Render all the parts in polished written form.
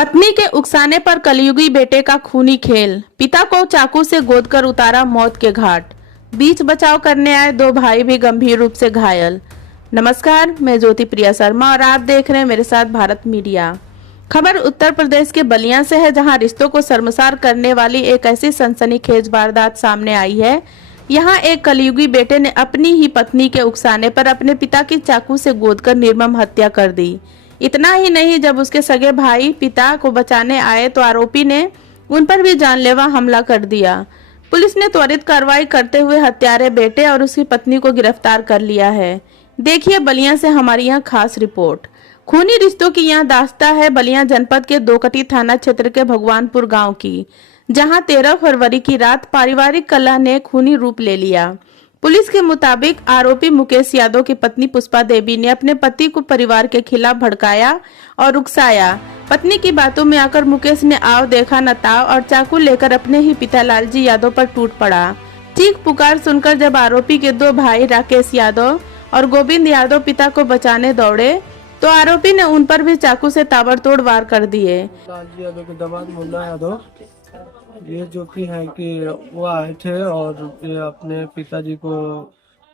पत्नी के उकसाने पर कलयुगी बेटे का खूनी खेल, पिता को चाकू से गोदकर उतारा मौत के घाट। बीच बचाव करने आए दो भाई भी गंभीर रूप से घायल। नमस्कार, मैं ज्योति प्रिया शर्मा और आप देख रहे हैं मेरे साथ भारत मीडिया। खबर उत्तर प्रदेश के बलिया से है, जहां रिश्तों को शर्मसार करने वाली एक ऐसी सनसनीखेज वारदात सामने आई है। यहां एक कलयुगी बेटे ने अपनी ही पत्नी के उकसाने पर अपने पिता की चाकू से गोदकर निर्मम हत्या कर दी। इतना ही नहीं, जब उसके सगे भाई पिता को बचाने आए तो आरोपी ने उन पर भी जानलेवा हमला कर दिया। पुलिस ने त्वरित कार्रवाई करते हुए हत्यारे बेटे और उसकी पत्नी को गिरफ्तार कर लिया है। देखिए बलिया से हमारी यहाँ खास रिपोर्ट। खूनी रिश्तों की यह दास्तां है बलिया जनपद के दोकटी थाना क्षेत्र के भगवानपुर गांव की, जहां 13 फरवरी की रात पारिवारिक कलह ने खूनी रूप ले लिया। पुलिस के मुताबिक आरोपी मुकेश यादव की पत्नी पुष्पा देवी ने अपने पति को परिवार के खिलाफ भड़काया और उकसाया। पत्नी की बातों में आकर मुकेश ने आव देखा न ताव और चाकू लेकर अपने ही पिता लालजी यादव पर टूट पड़ा। चीख पुकार सुनकर जब आरोपी के दो भाई राकेश यादव और गोविंद यादव पिता को बचाने दौड़े तो आरोपी ने उन पर भी चाकू से ताबड़तोड़ वार कर दिए। लालजी यादव के दामाद मुन्ना यादव ये जो कि है कि वो आए थे और ये अपने पिताजी को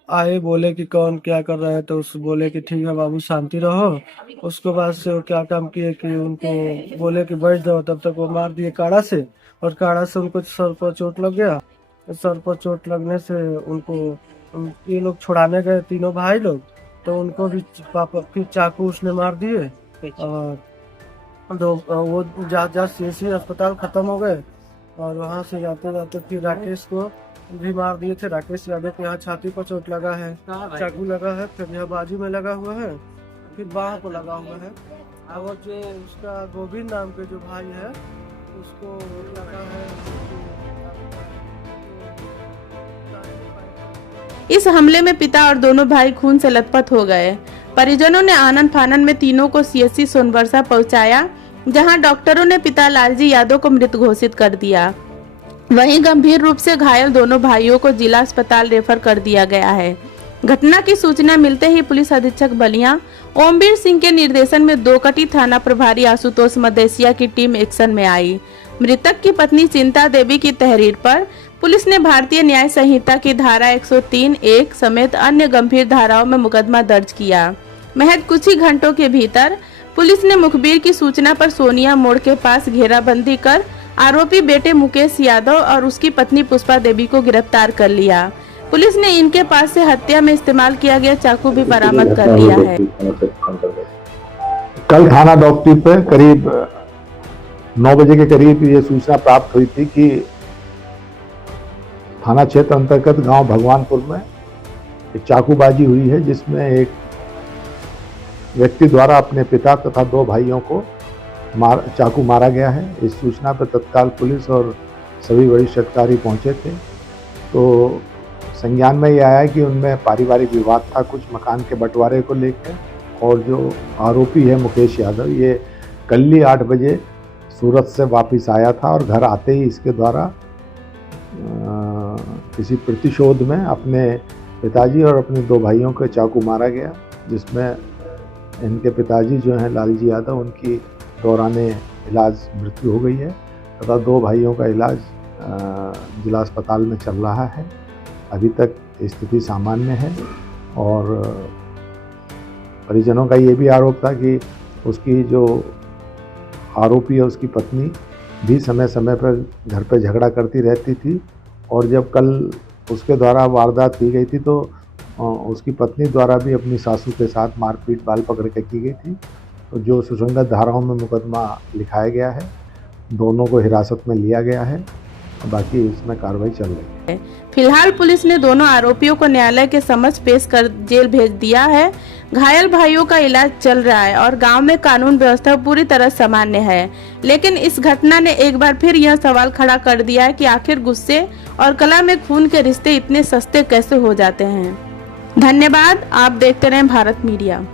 आए, बोले कि कौन क्या कर रहा है, तो उस बोले कि ठीक है बाबू शांति रहो। उसके बाद से वो क्या काम किए कि उनको बोले कि बैठ जाओ, तब तक वो मार दिए काड़ा से, और काड़ा से उनको सर पर चोट लग गया। सर पर चोट लगने से उनको ये लोग छुड़ाने गए, तीनों भाई लोग, तो उनको भी पापा फिर चाकू उसने मार दिए और वो जा सीएससी अस्पताल खत्म हो गए। और वहाँ से जाते जाते फिर राकेश को भी मार दिए थे। राकेश यादव के यहाँ छाती पर चोट लगा है, चाकू लगा है, फिर यहाँ बाजू में लगा हुआ है, फिर बाह को लगा हुआ है। और जो उसका गोविंद नाम के जो भाई है उसको लगा है। इस हमले में पिता और दोनों भाई खून से लथपथ हो गए। परिजनों ने आनन फानन में तीनों को सीएससी सोनबरसा पहुंचाया, जहां डॉक्टरों ने पिता लालजी यादव को मृत घोषित कर दिया। वहीं गंभीर रूप से घायल दोनों भाइयों को जिला अस्पताल रेफर कर दिया गया है। घटना की सूचना मिलते ही पुलिस अधीक्षक बलिया ओमवीर सिंह के निर्देशन में दोकटी थाना प्रभारी आशुतोष मदेसिया की टीम एक्शन में आई। मृतक की पत्नी चिंता देवी की तहरीर पर पुलिस ने भारतीय न्याय संहिता की धारा 103(1) समेत अन्य गंभीर धाराओं में मुकदमा दर्ज किया। महज कुछ ही घंटों के भीतर पुलिस ने मुखबिर की सूचना पर सोनिया मोड़ के पास घेराबंदी कर आरोपी बेटे मुकेश यादव और उसकी पत्नी पुष्पा देवी को गिरफ्तार कर लिया। पुलिस ने इनके पास से हत्या में इस्तेमाल किया गया चाकू भी बरामद कर लिया है। कल थाना डॉक्टी पे करीब 9 बजे के करीब ये सूचना प्राप्त हुई थी कि थाना क्षेत्र अंतर्गत गांव भगवानपुर में एक चाकूबाजी हुई है, जिसमें एक व्यक्ति द्वारा अपने पिता तथा दो भाइयों को चाकू मारा गया है। इस सूचना पर तत्काल पुलिस और सभी वरिष्ठ अधिकारी पहुंचे थे, तो संज्ञान में ये आया कि उनमें पारिवारिक विवाद था कुछ मकान के बंटवारे को लेकर। और जो आरोपी है मुकेश यादव, ये कल ही 8 बजे सूरत से वापस आया था और घर आते ही इसके द्वारा किसी प्रतिशोध में अपने पिताजी और अपने दो भाइयों को चाकू मारा गया, जिसमें इनके पिताजी जो हैं लालजी यादव, उनकी दौराने इलाज मृत्यु हो गई है तथा दो भाइयों का इलाज जिला अस्पताल में चल रहा है। अभी तक स्थिति सामान्य है और परिजनों का ये भी आरोप था कि उसकी जो आरोपी है उसकी पत्नी भी समय समय पर घर पर झगड़ा करती रहती थी, और जब कल उसके द्वारा वारदात की गई थी तो उसकी पत्नी द्वारा भी अपनी सासू के साथ मारपीट बाल पकड़ के की गई थी। तो जो सुसंगत धाराओं में मुकदमा लिखाया गया है, दोनों को हिरासत में लिया गया है, बाकी इसमें कार्रवाई चल रही है। फिलहाल पुलिस ने दोनों आरोपियों को न्यायालय के समक्ष पेश कर जेल भेज दिया है। घायल भाइयों का इलाज चल रहा है और गांव में कानून व्यवस्था पूरी तरह सामान्य है। लेकिन इस घटना ने एक बार फिर यह सवाल खड़ा कर दिया है कि आखिर गुस्से और कलह में खून के रिश्ते इतने सस्ते कैसे हो जाते हैं। धन्यवाद, आप देखते रहें भारत मीडिया।